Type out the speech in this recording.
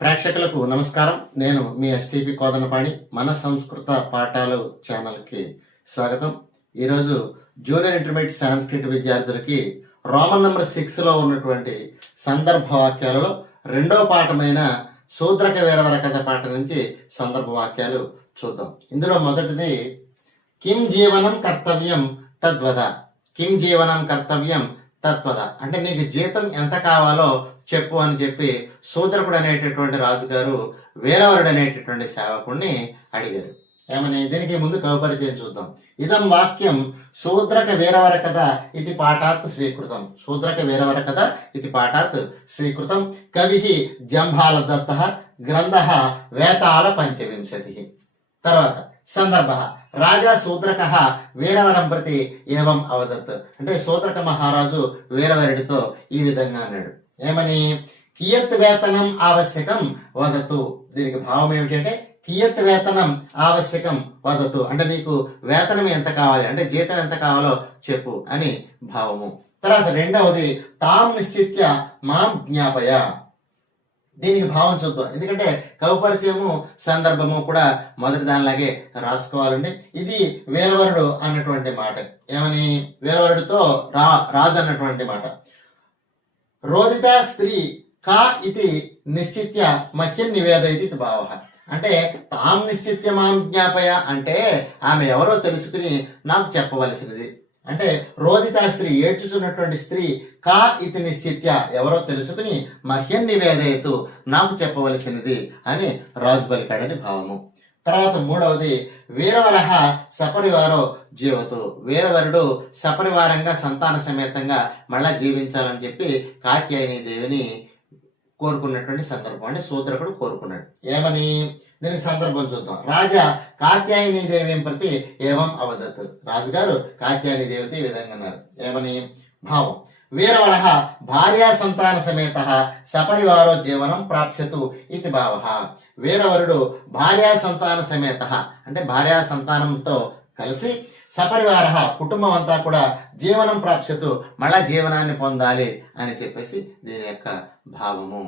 ప్రేక్షకులకు నమస్కారం. నేను మీ ఎస్టీపీ కోదనపాణి. మన సంస్కృత పాఠాలు ఛానల్కి స్వాగతం. ఈరోజు జూనియర్ ఇంటర్మీడియట్ సాంస్క్రిట్ విద్యార్థులకి రోమన్ నెంబర్ 6లో ఉన్నటువంటి సందర్భ వాక్యాలలో రెండో పాఠమైన శూద్రక వీరవర కథ పాఠం నుంచి సందర్భ వాక్యాలు చూద్దాం. ఇందులో మొదటిది కిం జీవనం కర్తవ్యం తద్వద. కిం జీవనం కర్తవ్యం తత్వద అంటే నీకు జీతం ఎంత కావాలో చెప్పు అని చెప్పి శూద్రకుడు అనేటటువంటి రాజుగారు వీరవరుడు అనేటటువంటి సేవకుడిని అడిగారు. ఏమని? దీనికి ముందు కవిపరిచయం చూద్దాం. ఇదం వాక్యం శూద్రక వీరవర కథ ఇది పాఠాత్ స్వీకృతం. శూద్రక వీరవర కథ ఇది పాఠాత్ స్వీకృతం. కవి జంభాల దత్త, గ్రంథ వేతాళ పంచవింశతి. తర్వాత సందర్భ రాజా శూద్రక వీరవరం ప్రతి ఏవం అవదత్ అంటే శూద్రక మహారాజు వీరవరుడితో ఈ విధంగా అన్నాడు. ఏమని? కియత్ వేతనం ఆవశ్యకం వదతు. దీనికి భావం ఏమిటంటే కియత్ వేతనం ఆవశ్యకం వదతు అంటే నీకు వేతనం ఎంత కావాలి అంటే జీతం ఎంత కావాలో చెప్పు అని భావము. తర్వాత రెండవది తాం నిశ్చిత్య మాం జ్ఞాపయ. దీనికి భావం చూద్దాం, ఎందుకంటే కవిపరిచయము సందర్భము కూడా మొదటి దానిలాగే రాసుకోవాలండి. ఇది వీరవరుడు అన్నటువంటి మాట. ఏమని? వీరవరుడితో రాజు అన్నటువంటి మాట. రోదిత స్త్రీ కా ఇది నిశ్చిత్య మహ్యం నివేదయతి భావ అంటే తాం నిశ్చిత్య మాం జ్ఞాపయ అంటే ఆమె ఎవరో తెలుసుకుని నాకు చెప్పవలసినది. అంటే రోదిత స్త్రీ ఏడ్చుచున్నటువంటి స్త్రీ కా ఇది నిశ్చిత్య ఎవరో తెలుసుకుని మహ్యం నివేదయతు నాకు చెప్పవలసినది అని రాజు పలికాడని భావము. తర్వాత మూడవది వీరవరహ సపరివారో జీవతు. వీరవరుడు సపరివారంగా సంతాన సమేతంగా మళ్ళా జీవించాలని చెప్పి కాత్యాయని దేవిని కోరుకున్నటువంటి సందర్భం. అంటే శూద్రకుడు కోరుకున్నాడు. ఏమని? దీనికి సందర్భం చూద్దాం. రాజా కాత్యాయని దేవి ప్రతి ఏవం అవదత్. రాజుగారు కాత్యాయని దేవితో ఈ విధంగా అన్నారు. ఏమని? భావం వీరవరహ భార్యా సంతాన సమేత సపరివారో జీవనం ప్రాప్స్యతు ఇది భావ. వీరవరుడు భార్యా సంతాన సమేత అంటే భార్యా సంతానంతో కలిసి సపరివార కుటుంబం అంతా కూడా జీవనం ప్రాప్స్యతు మళ్ళా జీవనాన్ని పొందాలి అని చెప్పేసి దీని యొక్క భావము.